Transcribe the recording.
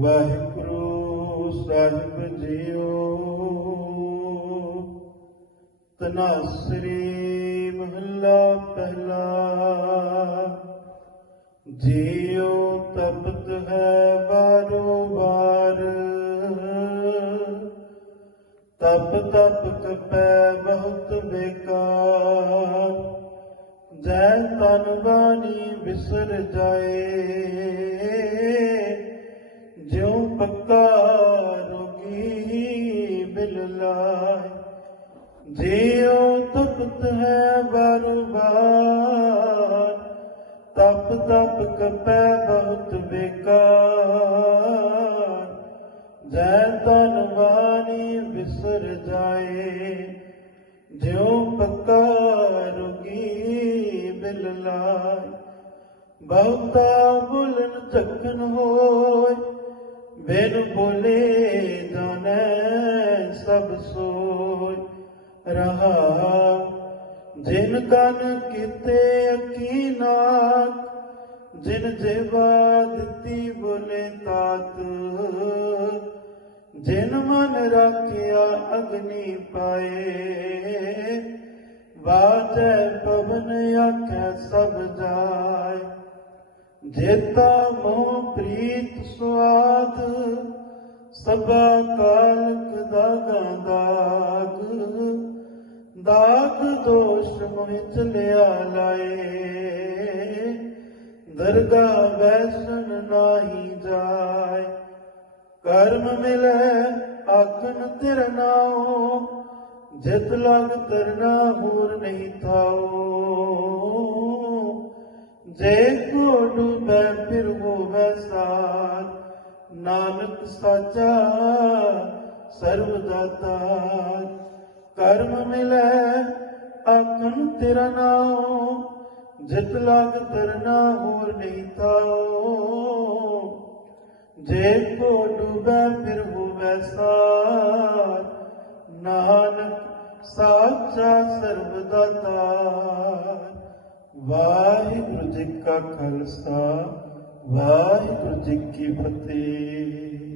ਵਾਹਿਗੁਰੂ, ਸਾਹਿਬ JIO. ਤਨਾਸਰੀ ਮਹੱਲਾ ਪਹਿਲਾ। ਜੀਉ ਤਪਤ ਹੈ ਬਾਰੋ ਬਾਰ। ਤਪ ਤਪ ਕਪੈ ਬਹੁਤ ਬੇਕਾਰ। ਜੈ ਤਨ ਬਾਣੀ ਵਿਸਰ ਜਾਏ। ਜਿਉ ਤਪਤ ਹੈ ਬਾਰ ਤਪ ਤਪ ਕਪੈ ਬਹੁਤ ਬੇਕਾਰ। ਜੈ ਤਨ ਬਾਣੀ ਵਿਸਰ ਜਾਏ, ਜਿਉ ਪੱਕਾ ਰੁਗੀ ਬਿਲ ਲਾਇ ਬਹੁਤਾ ਬੁਲਨ ਚੱਕਨ ਹੋਏ, ਬਿਨ ਬੋਲੇ ਜਾਣੈ ਸਭ ਸੋਇ ਜਿਨ ਕਨ ਕੀਤੇ ਅਕੀਨਾਤ ਜਿਨ ਜੇਵਾ ਦਿੱਤੀ ਬੋਲੇ ਤਾਤ। ਜਿਨ ਮਨ ਰਾਖਿਆ ਅਗਨੀ ਪਾਏ ਬਾਜੈ ਪਵਨ ਆਖੈ ਸਭ ਜਾਏ। ਜੇਤਾ ਮੋਹ ਪ੍ਰੀਤ ਸੁਆਦ, ਸਭਾ ਕਾਲਕ ਦਾਗਾ ਦਾਗ। ਦਾਗ ਦੋਸ਼ ਮੋਹਿ ਲਿਆ ਲਾਏ। ਦਰਗਾ ਵੈਸ਼ਨ ਨਾਹੀ ਜਾਏ। ਕਰਮ ਮਿਲੈ ਆਖਣ ਤਿਰ ਨਾਉ। ਜਿਤ ਲਗ ਤਰਨਾ ਹੋਰ ਨਹੀਂ ਥਾਉ। ਜੇ ਕੋ ਡੂਬੈ ਫਿਰ ਹੋਵੈ ਸਾਰ। ਨਾਨਕ ਸਾਚਾ ਸਰਬ ਦਾਤਾਰ ਕਰਮ ਮਿਲੈ ਆਖਨ ਤੇਰਾ ਨਾਉ, ਜਿਤ ਲਗ ਤਰਨਾ ਹੋਰ ਨਹੀਂ ਥਾਉ ਜੇ ਕੋ ਡੂਬੈ, ਫਿਰ ਹੋਵੈ ਸਾਰ। ਨਾਨਕ ਸਾਚਾ ਸਰਬ ਦਾਤਾਰ ਵਾਹਿਗੁਰੂ ਜੀ ਕਾ ਖਾਲਸਾ, ਵਾਹਿਗੁਰੂ ਜੀ ਕੀ ਫਤਿਹ।